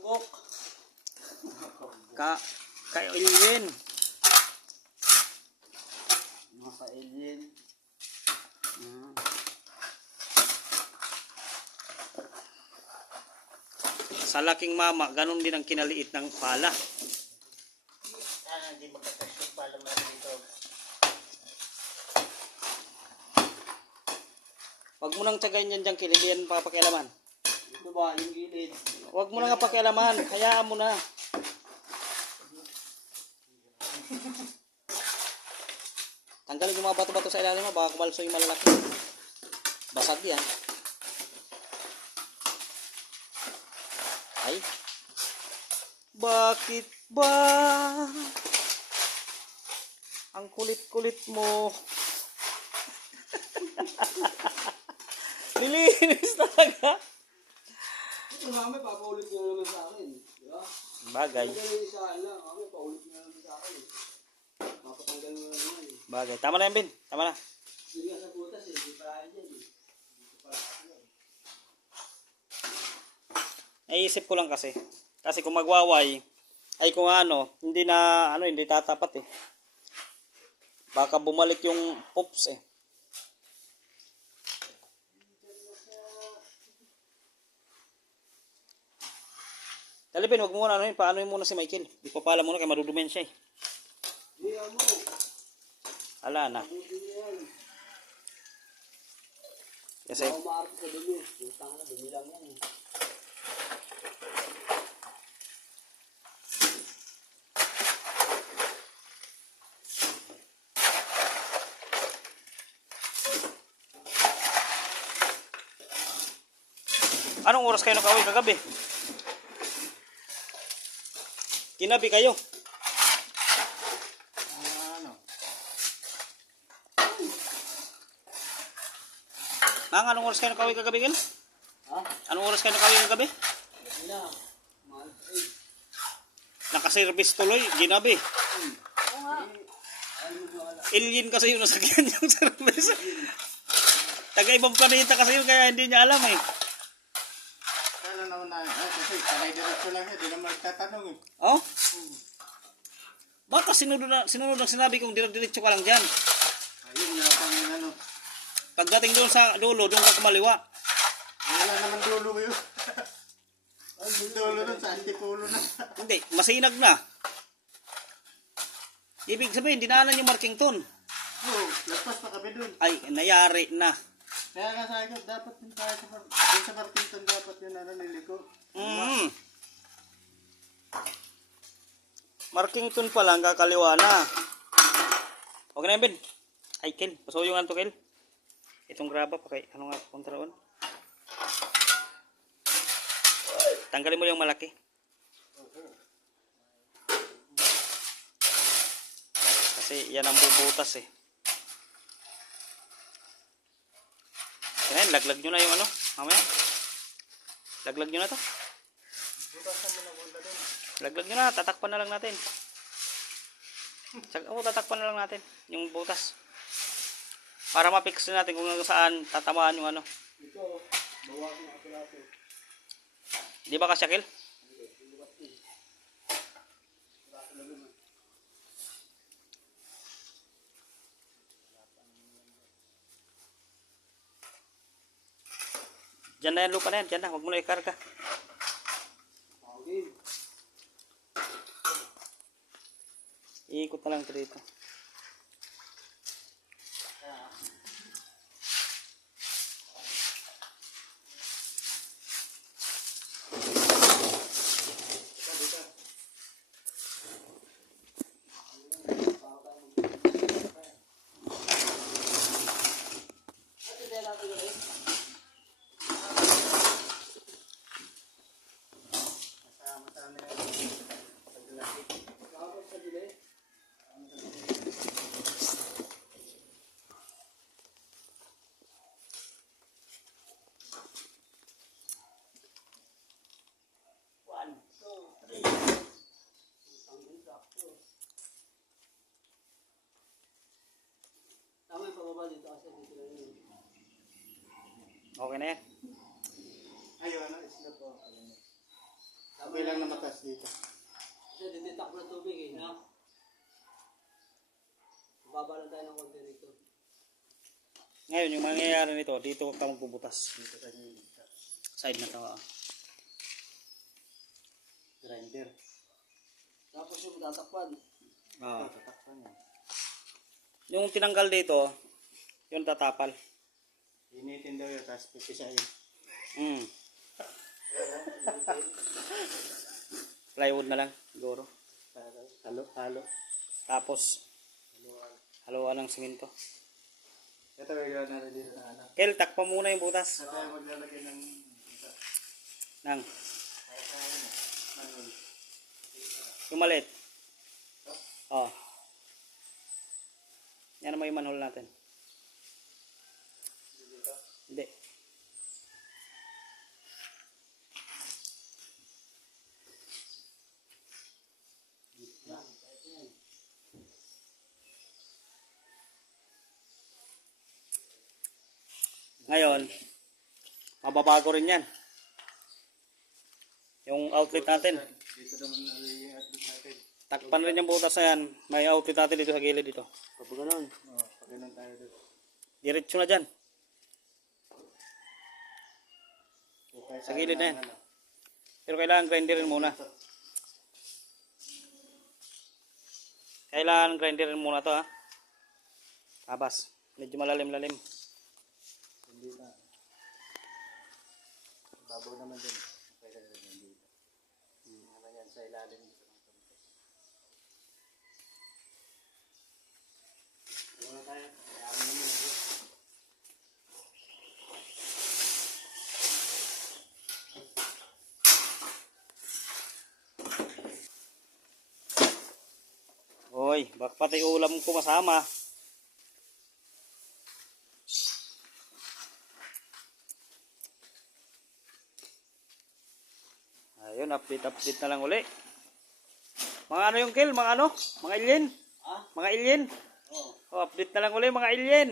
Bugok. Ka-alien. Mga ka-alien. Sa laking mama, ganun din ang kinaliit ng pala. Sana hindi magkatas yung palang natin dito. Huwag mo nang tsagayin yan dyan, Kil. Hindi yan papakialaman. Ito ba, yung gilid? Huwag mo nang pakialaman. Hayaan mo na. Tanggalin yung mga bato-bato sa ilalim mo. Baka kumalso yung malalaki. Basag yan. Ay. Bakit ba? Ang kulit-kulit mo. Nilinis talaga. Ito mami, papaulit nyo naman sa akin. Di ba? Bagay. Tanggalin yung sa akin lang. Mami, paulit nyo naman sa akin. Mapatanggal mo naman eh. Bagay. Tama na yan, Bin. Tama na. Hindi ka sa butas eh. Hindi pa dyan eh. Hindi pa yan. Naisip ko lang kasi. Kasi kung magwaway, ay kung ano, hindi na, hindi tatapat eh. Baka bumalik yung poops eh. Talipin, wag mo muna paano muna si Michael. Di pa pala muna kay madudumen siya eh. Hindi mo. Ala na. Hindi yan. Kasi, Ako maarap sa dumi. Yung tanga na, dumi lang yan eh. anong oras kayo nakauwi kagabi? Kinabi kayo? Ano? Anong oras kayo nakauwi kagabi, Gil? Ha? Anong oras kayo nakauwi kagabi? Wala. Mahal pa eh. Nakaservice tuloy, ginabi. Oo nga. Alien kasi yung nasakyan yung service. Taga-ibang planeta kasi yun, kaya hindi niya alam eh. Kala naman na, kasi kanay diretso lang yan, di naman magtatanong eh. Oh? Baka sinunod ang sinabi kong diretso ka lang dyan. Ayun, yun ang yung ano. Pagdating doon sa dulo, doon ka kumaliwa. Wala naman dulo yun. Ay, dulo doon sa antipulo na. Hindi, masinag na. Ibig sabihin, dinaanan yung Markington. Oo, lagpas pa kami doon. Ay, nayari na. Kaya nga sabi ko, dapat din tayo sa Martinton, dapat yun ano niliko. Markington pa lang, kakaliwa na. Okay na yun, Ben. Ay, Kel, pasuyo nga ito, Kel. Itong graba pa kay, ano nga, punta roon. Tanggalin mo yung malaki. Kasi yan ang bubutas eh. Kaya laglag nyo na yung ano, mamaya. Laglag nyo na to. Butasan mo na bunda doon. Laglag nyo na, tatakpan na lang natin. Tatakpan na lang natin yung butas. Para ma-fix natin kung saan tatamaan yung ano. Ito, bawasan na ito. Di ba kasya, Kel? Diyan na yan, lupa na yan. Diyan na, huwag mo na ikarga. Iikot na lang ito dito. Okay na yan. Ayun, ano, isla po. Okay lang na mataas dito. Kasi dititak ng tubig eh, no? Baba lang tayo ng konti rito. Ngayon, yung mangyayari nito, dito ka magbubutas. Dito sa gilid. Side na to. Grinder. Tapos yung tatakpan. Ah. Tatakpan yan. Yung tinanggal dito, yung tatapal. Initin daw yun, tapos pipisahin. Mm. Plywood na lang, siguro. Halo. Tapos, haluan ng simento. Ito may gawin natin dito na ano. Kel, takpa muna yung butas. Sa tayo maglalagay ng... Nang, Ano? yung maliit. Oh. Yan naman yung manhole natin. Hindi. Ngayon, mababago rin yan. Yung outlet natin. Dito naman nalagay at dito natin. Takpan rin yung butas na yan. May outlet natin dito sa gilid dito. Kapag ganun. Oo, pag-inan tayo dito. Diretso na dyan. Okay, Sa gilid na yan. ano. Pero kailangan grinderin muna. Kailangan grinderin muna to ha. Tabas. Medyo malalim-lalim. Hindi na. Babaw naman din. Okay lang din dito. Naman yan sa ilalim dito ng konti. Wala tayo. Kaya naman ito. Hoy, baka pati ulam ko masama. Ayun, update na lang uli. Mga ano yung kill? Mga ano? Mga alien? Ha? Mga alien? Oo. Oh, update na lang uli mga alien.